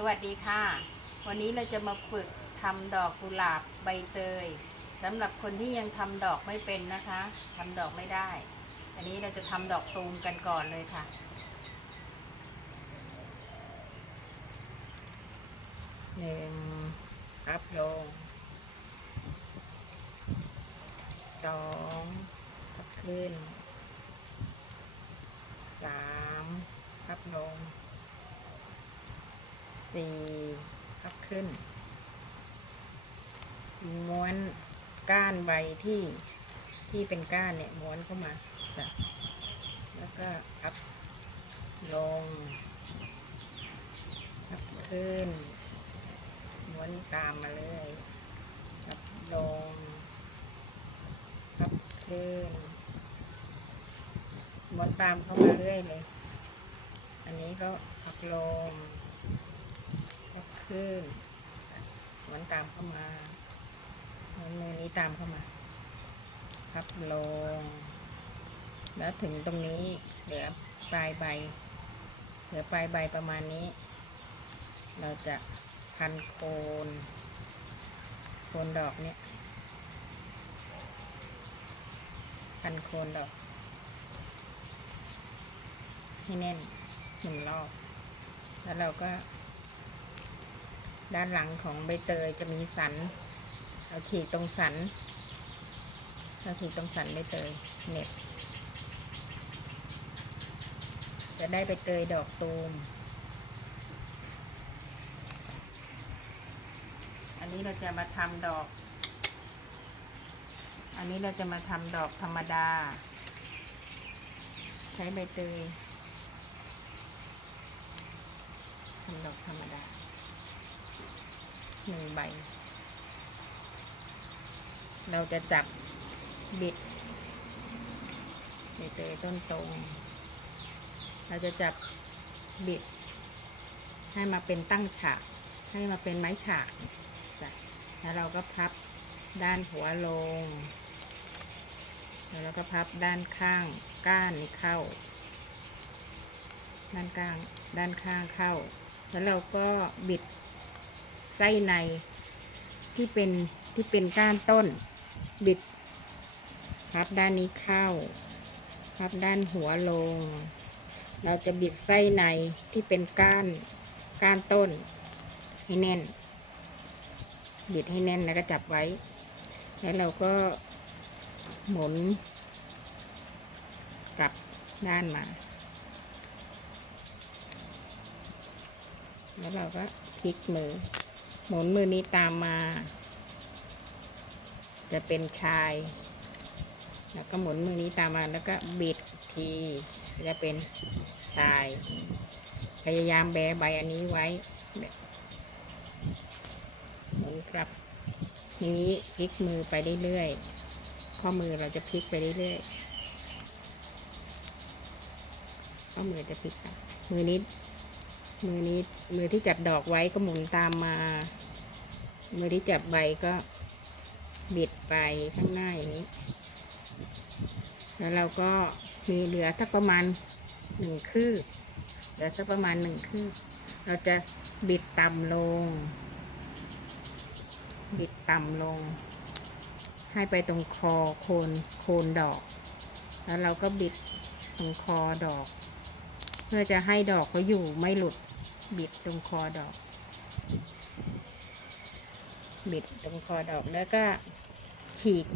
สวัสดีค่ะ วันนี้เราจะมาฝึกทำดอกกุหลาบใบเตยสำหรับคนที่ยังทำดอกไม่เป็นนะคะทำดอกไม่ได้ อันนี้เราจะทำดอกตูมกันก่อนเลยค่ะ หนึ่งอัพลง สองพับขึ้น สามพับลง สี่พับขึ้น ม้วนก้านใบที่ที่เป็นก้านเนี่ยม้วนเข้ามาจ้ะแล้วก็พับลงพับขึ้น ม้วนตามมาเลยพับลงพับขึ้น ม้วนตามเข้ามาเรื่อยเลย อันนี้ก็พับลง ขึ้นม้วนตามเข้ามาม้วนมือนี้ตามเข้ามา พับลง แล้วถึงตรงนี้เหลือปลายใบ เหลือปลายใบประมาณนี้ เราจะพันโคน โคนดอกเนี่ย พันโคนดอก ให้แน่นหนึ่งรอบ แล้วเราก็ ด้านหลังของใบเตยจะมีสันเราขีดตรงสันเราขีดตรงสันใบเตยเน็บ จะได้ใบเตยดอกตูม อันนี้เราจะมาทำดอก อันนี้เราจะมาทำดอกธรรมดา ใช้ใบเตยทำดอกธรรมดา หนึ่งใบ เราจะจับบิดใบเตยต้นตรง เราจะจับบิด ให้มาเป็นตั้งฉาก ให้มาเป็นไม้ฉากจ้ะแล้วเราก็พับด้านหัวลง แล้วเราก็พับด้านข้างก้านนี่เข้า ด้านกลาง ด้านข้างเข้า แล้วเราก็บิด ไส้ใน ที่เป็นที่เป็นก้านต้น บิด พับด้านนี้เข้า พับด้านหัวลง เราจะบิดไส้ในที่เป็นก้านก้านต้น ให้แน่น บิดให้แน่นแล้วก็จับไว้ แล้วเราก็หมุน กลับด้านมาแล้วเราก็พลิกมือ หมุนมือนี้ตามมา จะเป็นชาย แล้วก็หมุนมือนี้ตามมาแล้วก็บิดทีจะเป็นชาย พยายามแบใบอันนี้ไว้หมุนกลับอย่างนี้พลิกมือไปเรื่อยๆข้อมือเราจะพลิกไปเรื่อยๆข้อมือจะพลิกมือนี้มือนี้มือที่จับดอกไว้ก็หมุนตามมา มือที่จับใบก็บิดไปข้างหน้าอย่างนี้ แล้วเราก็มีเหลือสักประมาณหนึ่งคืบเหลือสักประมาณหนึ่งคืบ เราจะบิดต่ำลง บิดต่ำลง ให้ไปตรงคอโคนโคนดอก แล้วเราก็บิดตรงคอดอก เพื่อจะให้ดอกเขาอยู่ไม่หลุด บิดตรงคอดอก บิดตรงคอดอกแล้วก็ฉีก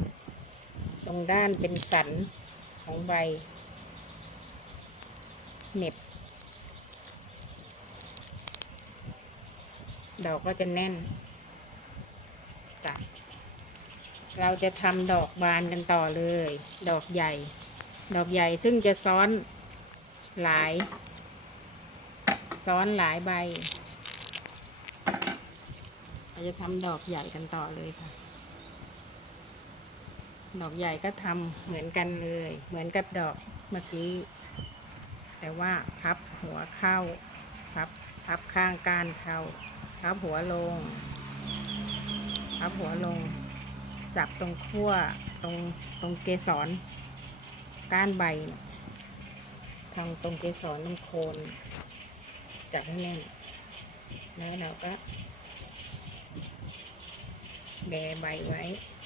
ตรงด้านเป็นสันของใบเน็บ ดอกก็จะแน่นจ้ะเราจะทำดอกบานกันต่อเลย ดอกใหญ่ ดอกใหญ่ซึ่งจะซ้อนหลาย ซ้อนหลายใบ เราจะทำดอกใหญ่กันต่อเลยค่ะ ดอกใหญ่ก็ทำเหมือนกันเลย เหมือนกับดอกเมื่อกี้ แต่ว่าพับหัวเข้า พับพับข้างก้านเข้า พับหัวลง พับหัวลง จับตรงขั้วตรงตรงเกสรก้านใบน่ะทางตรงเกสรตรงโคนจับให้แน่นแล้วเราก็ แบใบไว้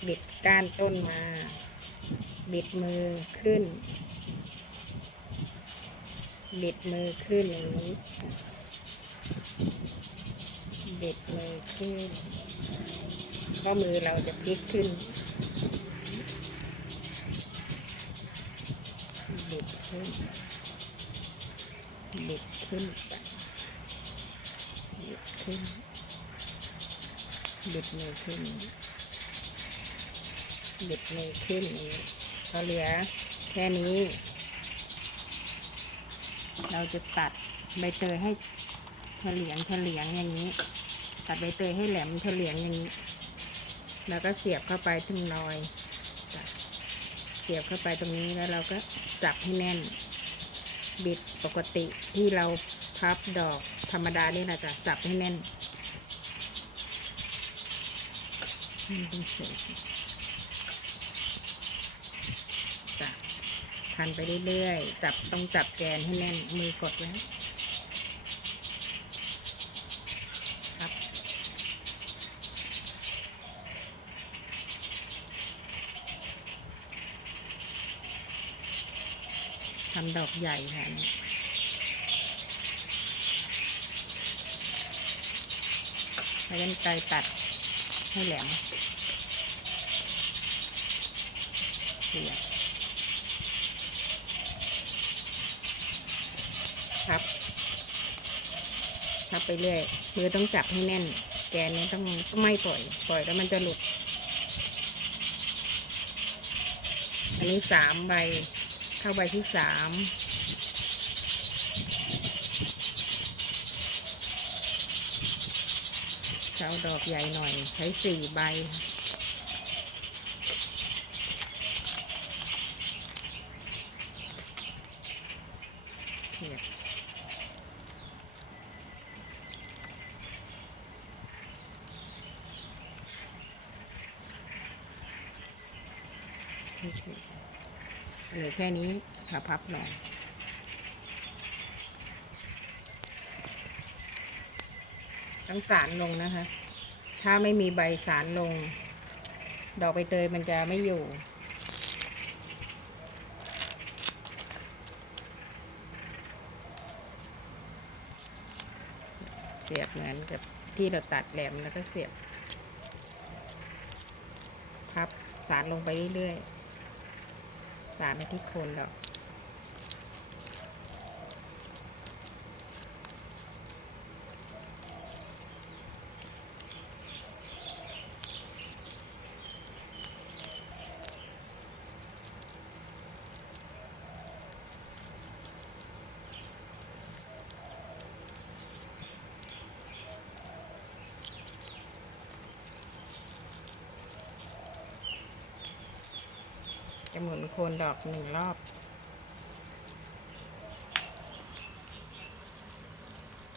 บิดก้านต้นมา บิดมือขึ้น บิดมือขึ้นอย่างนี้ บิดมือขึ้น ก็มือเราจะพลิกขึ้น บิดขึ้น บิดขึ้นไปบิดขึ้น บิดมือขึ้นบิดมือขึ้นอย่าเหลือแค่นี้ เราจะตัดใบเตยให้เฉลียงเฉลียงอย่างนี้ ตัดใบเตยให้แหลมเฉลียงอย่างนี้ แล้วก็เสียบเข้าไปถึงรอย เสียบเข้าไปตรงนี้แล้วเราก็จับให้แน่น บิดปกติที่เราพับดอกธรรมดานี่แหละจ้ะจับให้แน่น นี่เป็นเศษจ้ะพันไปเรื่อยๆ จับต้องจับแกนให้แน่น มือกดไว้ครับ ทำดอกใหญ่ค่ะนนี้ใช้กันไกตัด ให้แหลมเสียบพับพับไปเรื่อยมือต้องจับให้แน่น แกนนี้ต้องต้องไม่ปล่อย ปล่อยแล้วมันจะหลุด อันนี้สามใบ เข้าใบที่สามจะ เอาดอกใหญ่หน่อย ใช้สี่ใบ เหลือแค่นี้พับพับหน่อย ต้งสารลงนะคะ ถ้าไม่มีใบสารลง ดอกใบเตยมันจะไม่อยู่ เสียบเหมือนกับที่เราตัดแหลมแล้วก็เสียบพับสารลงไปเรื่อยๆสารไปที่โคนดอก จะหมุนโคนดอกหนึ่งรอบ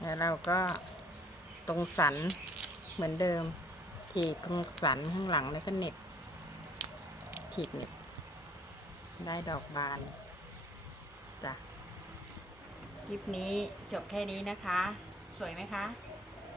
แล้วเราก็ตรงสันเหมือนเดิม ถีบตรงสันข้างหลังแล้วก็เหน็บถีบเหน็บ ได้ดอกบานจ้ะคลิปนี้จบแค่นี้นะคะ สวยไหมคะ